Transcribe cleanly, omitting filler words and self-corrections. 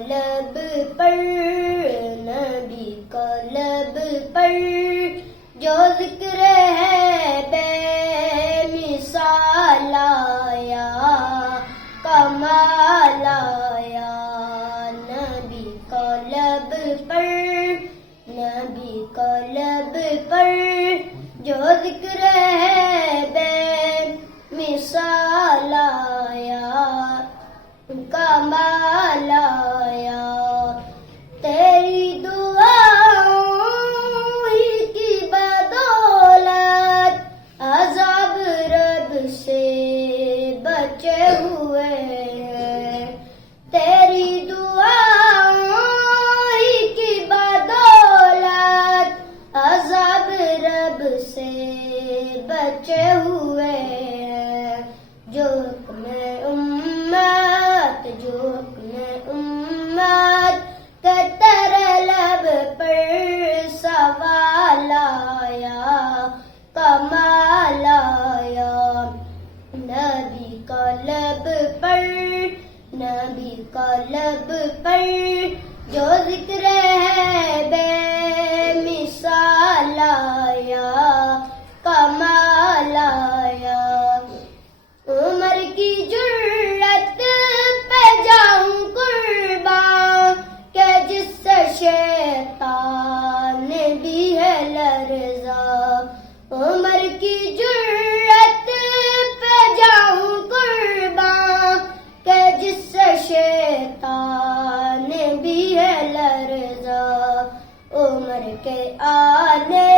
لب پر نبی کا لب پر جو ذکر ہے بے مثال آیا کمال آیا نبی کا لب پر نبی کا لب پر جو ذکر ہے بے مثال آیا کمال آیا تیری دعاؤں ہی کی بدولت عذاب رب سے بچے ہوئے ہیں تیری دعاؤں ہی کی بدولت عذاب رب سے بچے ہوئے ہیں جو حکم امت جو حکم امت کہ تیرے لب پر سوال آیا کمال آیا نبی کا لب پر نبی کا لب پر جو ذکر ہے بے مثال آیا کمال آیا عمر کی جرت پہ جاؤں قربان کہ جس سے شیطان بھی ہے لرزا عمر کی جرت پہ جاؤں قربان کہ جس سے شیطان بھی ہے لرزا عمر کے آنے